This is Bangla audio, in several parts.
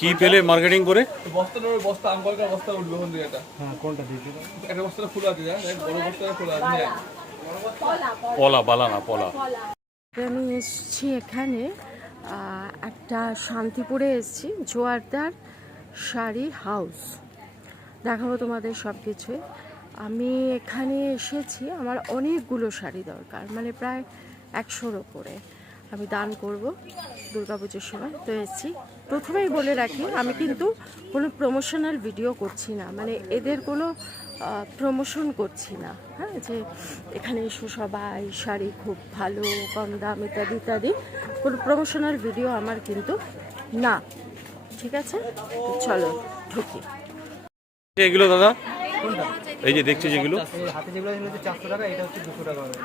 কি পেলে মার্কেটিং করে? বস্তা আঙ্কলকার বস্তা উঠবে ওখান থেকে এটা। হ্যাঁ কোনটা দিয়েছে? একটা বস্তা খোলা আছে, বড় বস্তা খোলা আছে। পলা বালানা পলা। আমি এসেছি এখানে একটা শান্তিপুরে এসেছি, জোয়ারদার শাড়ি হাউস। দেখাবো তোমাদের সব কিছুই। আমি এখানে এসেছি, আমার অনেকগুলো শাড়ি দরকার, মানে প্রায় 100-র ওপরে আমি দান করব দুর্গাপুজোর সময়। তো এসেছি। প্রথমেই বলে রাখি, আমি কিন্তু কোনো প্রমোশনাল ভিডিও করছি না, মানে এদের কোনো প্রমোশন করছি না। হ্যাঁ, যে এখানে এসো সবাই, শাড়ি খুব ভালো, কম দাম, ইত্যাদি ইত্যাদি। কোনো প্রমোশনাল ভিডিও আমার কিন্তু না, ঠিক আছে? চলো ঢুকি। এগুলো দাদা এই যে দেখছি যেগুলো হাতে যেগুলো হচ্ছে 400 টাকা, এটা হচ্ছে 200 টাকা হবে।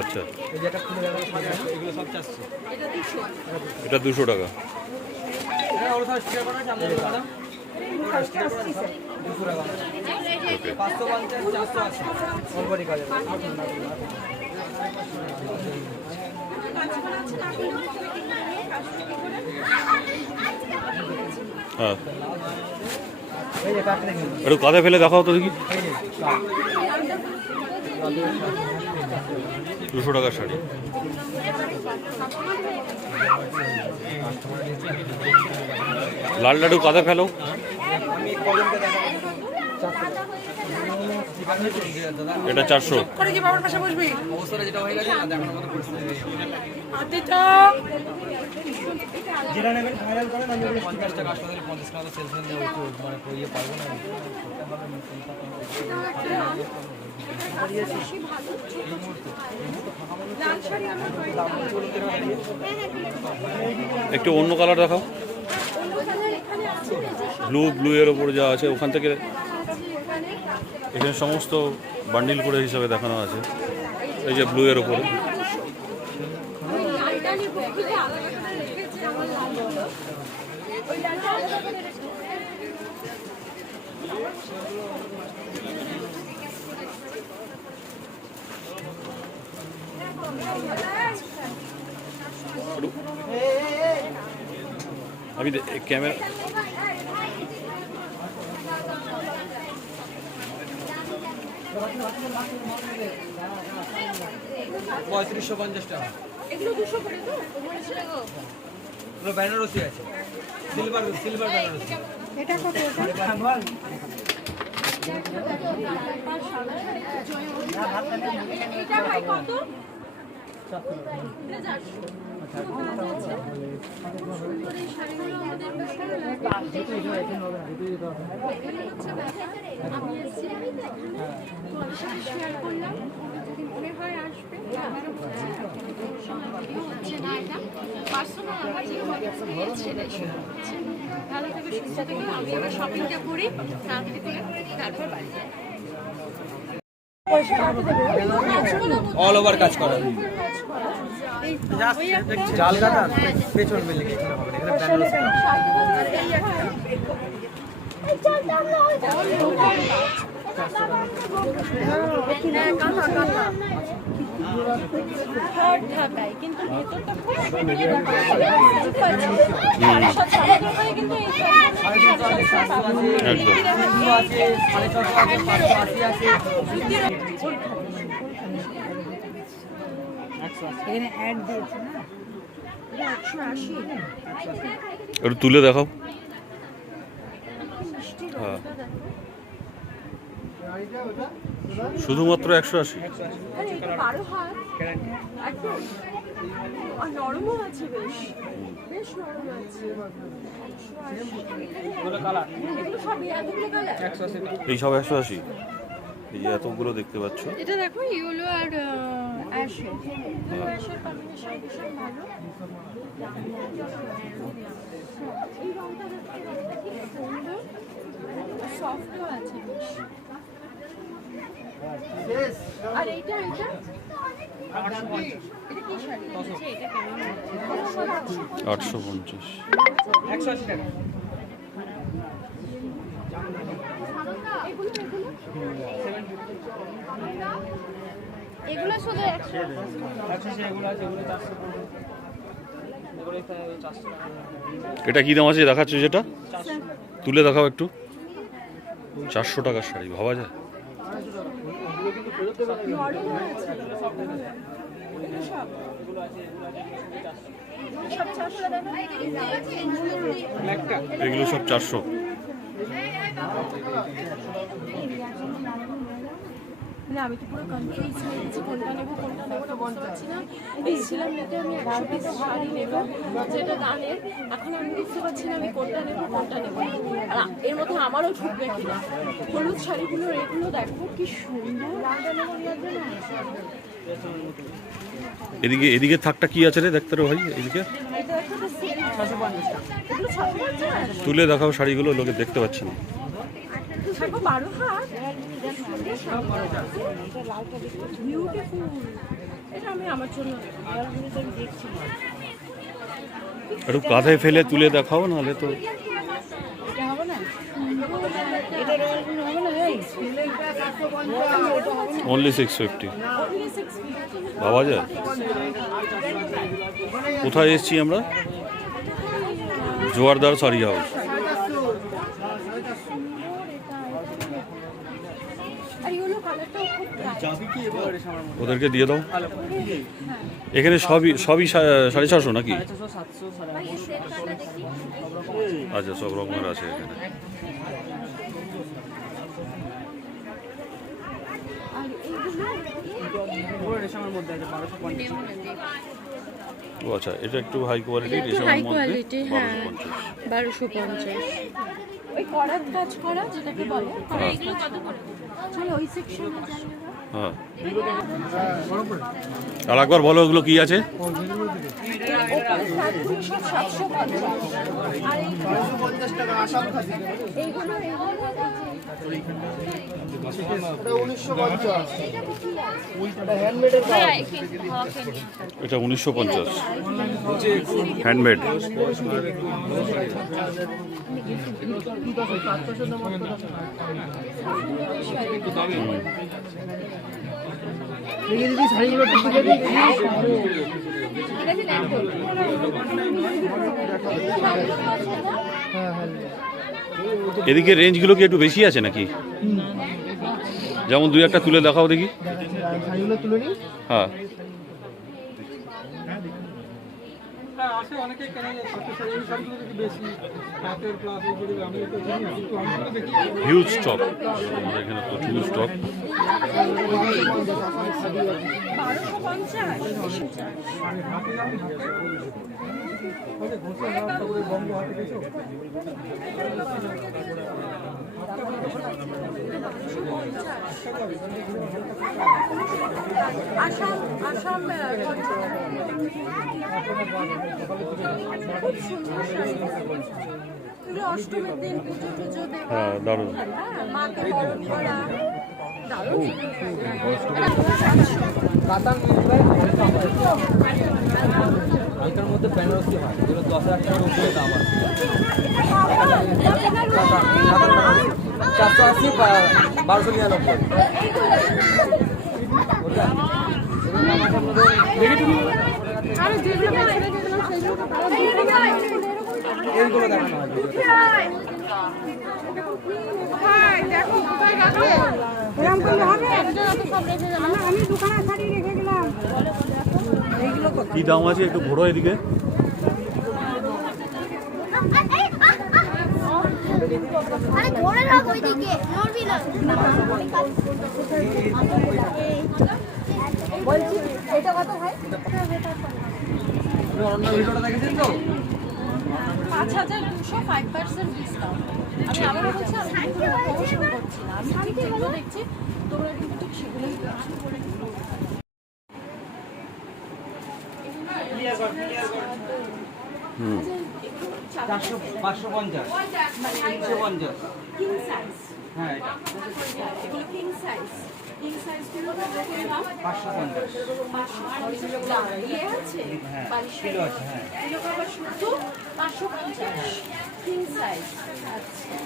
আচ্ছা, এই যে একটা খুলে দেখাবো, এগুলো সব 400। এটা 200 টাকা। এটা ওর সাথে স্টিকার করা আছে আমাদের ম্যাডাম, ওটা স্টিকার করা সব 200 টাকা। 550 400 আছে অলরেডি কাজ আছে। হ্যাঁ, এই যে কাটলে কিন্তু একটু কাঁধে ফেলে দেখাও তো দেখি। 200 টাকার শাড়ি। লাল লাডু কাঁধে ফেলো। এটা 400। অবস্থাটা যেটা হয়ে গেছে না, দেখানোর মতো পরিস্থিতি নেই। যেটা নেবেন ফাইনাল করেন, আমি 50 টাকা হাসপাতালে 50 টাকা সেলসম্যান নিয়ে একটু মানে করিয়ে পারবো না। একটু অন্য কালার দেখাও। ব্লু এর ওপর যা আছে ওখান থেকে এখানে সমস্ত বান্ডিল করে হিসাবে দেখানো আছে। এই যে ব্লু এর ওপরে আমি ক্যামেরা 3550 টাকা। এগুলো 200 করে তো? এগুলো বেনারসি আছে, সিলভার বেনারসি। এটা কত? এটা ভাই কত? অল ওভার কাজ করা, জাল কাটা পেছন মিলে এখানে হবে, এখানে বেনারসি। কিন্তু একটু তুলে দেখাও। হ্যাঁ, শুধুমাত্র 180। নরমও আছে, বেশ নরম আছে। এই সব 180। এই যে এতগুলো দেখতে পাচ্ছ, এটা দেখো ইয়েলো আর অ্যাশের কম্বিনেশন ভীষণ ভালো। এই রংটা সুন্দর, সফটও আছে বেশ। আর এইটা এটা কি শাড়ি? এটা কেমন? 850। 180 টাকা। এগুলো শুধু 100। আচ্ছা, এগুলো আছে, এগুলো 400। এগুলো এখানে 400 টাকা। এটা কি দাম আছে দেখাচ্ছ যেটা? তুলে দেখাও একটু। 400 টাকার শাড়ি ভাবা যায়? এগুলো সব 400। না আমি তো পুরো কনফিউজ হয়ে গেছি কোনটা নেবো না বলতে পারছি না। এসেছিলাম নিতে আমি 100 পিস শাড়ি নেবো যেটা দানের, এখন আমি বুঝতে পারছি না আমি কোনটা নেবো আর এর মধ্যে আমারও ঢুকবে কিনা। হলুদ শাড়িগুলোর এগুলো দেখো কি সুন্দর। এদিকে এদিকে থাকটা কি আছে রে দেখতে রে ভাই? এদিকে তুলে দেখাও শাড়িগুলো, লোকে দেখতে পাচ্ছি না। 12 হাত বিউটিফুল। এটা আমি আমার জন্য দেখছি একটু কাঁধে ফেলে তুলে দেখাও, নাহলে তো এটা হবে না। এটা হবে না এই অনলি 650 ভাবা যায়? কোথায় এসেছি আমরা? জোয়ারদার শাড়ি হাউস। আর ইয়েলো কালারটাও খুব ব্রাইট। ওদেরকে দিয়ে দাও। এখানে সবই 750 নাকি? 450, 700, 750। আচ্ছা, সব রকমের আছে এখানে। আর এইগুলো পুরো রেশমের মধ্যে আছে 1250। ও আচ্ছা, এটা একটু হাই কোয়ালিটি একটু রেশমের হাই মধ্যে কোয়ালিটি, হ্যাঁ 1250। 1250। ওই করার কাজ করা যেটাকে বলে, এগুলো কত করে? চলো ওই সেকশনে যাই। হ্যাঁ, আর একবার বলো ওগুলো কি আছে? এটা 1950 হ্যান্ডমেড। শাড়িগুলো এদিকে রেঞ্জগুলো কি একটু বেশি আছে নাকি? যেমন দুই একটা তুলে দেখাও দেখি। শাড়িগুলো তুলে নিই। হ্যাঁ, আসে অনেকে কেনা যায় ছোট শাড়ি, এই শাড়িগুলো একটু বেশি হাতের প্লাস এইগুলো আমি একটু জানি না, কিন্তু আমি তো দেখি হিউজ স্টক আমাদের এখানে, প্রচুর স্টক। 1250। আসাম খুব সুন্দর শাড়ি। এগুলো অষ্টমীর দিন পুজো টুজো দেবো। হ্যাঁ, দারুণ। হ্যাঁ, মাকে বরণ করা দারুণ। হালকার মধ্যে বেনারসি হয়, যেগুলো 10,000 টাকার উপরে দাম আছে। 480, 1299। এইগুলো দেখানো হয়। কি দাম আছে একটু ঘোরো এদিকে। আরে ধরে রাখ ওইদিকে, নড়বি না। বলছি এটা কত ভাই? অন্য ভিডিওটা দেখেছেন তো? 5200 5% ডিসকাউন্ট। আমি আবারও বলছি আমি কিন্তু প্রমোশন করছি না, আমি ঠিক যেগুলো দেখছি তোমরা কিন্তু ঠিক সেগুলোই করছো। হুম, 550, 350। কিং সাইজ, হ্যাঁ, এটা এগুলো কিং সাইজ। কিং সাইজগুলো কত করে দাম? 550। 500 ইয়ে আছে, কিলো আছে, হ্যাঁ। কিলো কভার শুদ্ধ 550 কিং সাইজ। আচ্ছা,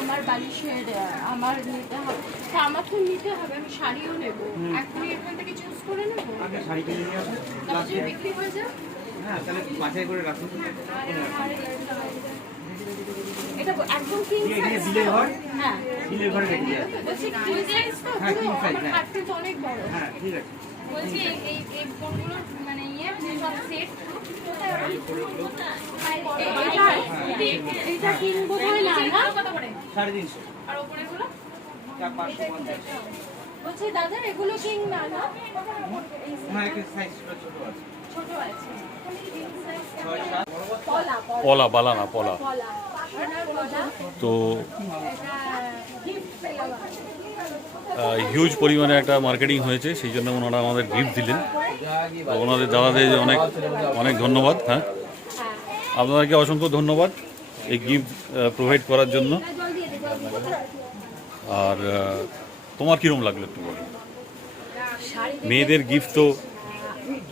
আমার বালিশের আমার নিতে হবে, তা আমাকে নিতে হবে, আমি শাড়িও নেবো। এখনই এখান থেকে চুজ করে নেবো, আগে শাড়ি কিনে নিয়ে আসুন। তারপর যদি বিক্রি হয়ে যায়। হ্যাঁ তাহলে বাছাই করে রাখুন। এটা একদম কিং এটা সাইজ। বিলের ঘর, হ্যাঁ বিলের ঘরে রেখে দিয়ে আছে। বলছি কিং সাইজ তো হ্যাঁ, king size, হ্যাঁ। হাতটা তো অনেক বড়। হ্যাঁ ঠিক আছে। বলছি এই ফোনগুলোর মানে যে সব সেট এটা কিং বোধহয় না না? কত করে 350। আর উপরে গুলো 550। বলছি দাদা এগুলো কিং না না? না একটা সাইজ ছোট আছে। ছোট আছে। 6 7 পলা পলা বালা না পলা। পলা। তো গিফট পেলাম। হিউজ পরিমাণে একটা মার্কেটিং হয়েছে, সেই জন্য ওনারা আমাদের গিফট দিলেন। তো ওনাদের দাদাদের অনেক অনেক ধন্যবাদ। হ্যাঁ, আপনাদেরকে অসংখ্য ধন্যবাদ এই গিফট প্রোভাইড করার জন্য। আর তোমার কীরকম লাগলো একটু বলো? মেয়েদের গিফট তো,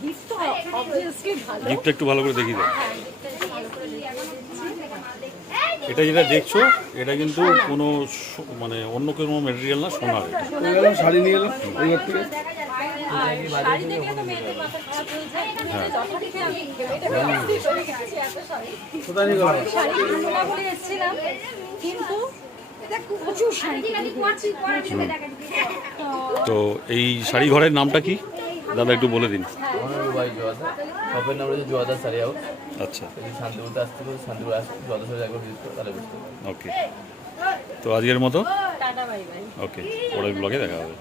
গিফট তো অবভিয়াসলি ভালো। গিফটটা একটু ভালো করে দেখিয়ে দাও। এটা যেটা দেখছো এটা কিন্তু কোনো মানে অন্য কোনো ম্যাটেরিয়াল না, সোনার এটা। শাড়ি নিয়ে এলাম ওই ঘর থেকে। আর শাড়ি দেখলে তো মেয়েদের মাথা খারাপ হয়ে যায়। যথারীতি আমি এটা ব্যবস্থিত করে গেছি এত শাড়ি। কোথায় নিয়ে গেলাম? শাড়ি কিনবো না বলে এসেছিলাম, কিন্তু প্রচুর শাড়ি কিনে ফেলেছি। তো এই শাড়ি ঘরের নামটা কি দাদা একটু বলে দিন। আমার রুবাই জোয়াদা, শপের নাম রয়েছে জোয়াদা শাড়ি হাউস। আচ্ছা, যদি শান্তিপুরতে আসতে পারো, শান্তিপুর আসতে জোয়াদা শাড়ি একবার ভিজিট করো, তাহলে বুঝতে পারবে। ওকে। তো আজকের মতো টাটা বাই বাই। ওকে, পরের ব্লগে দেখা হবে।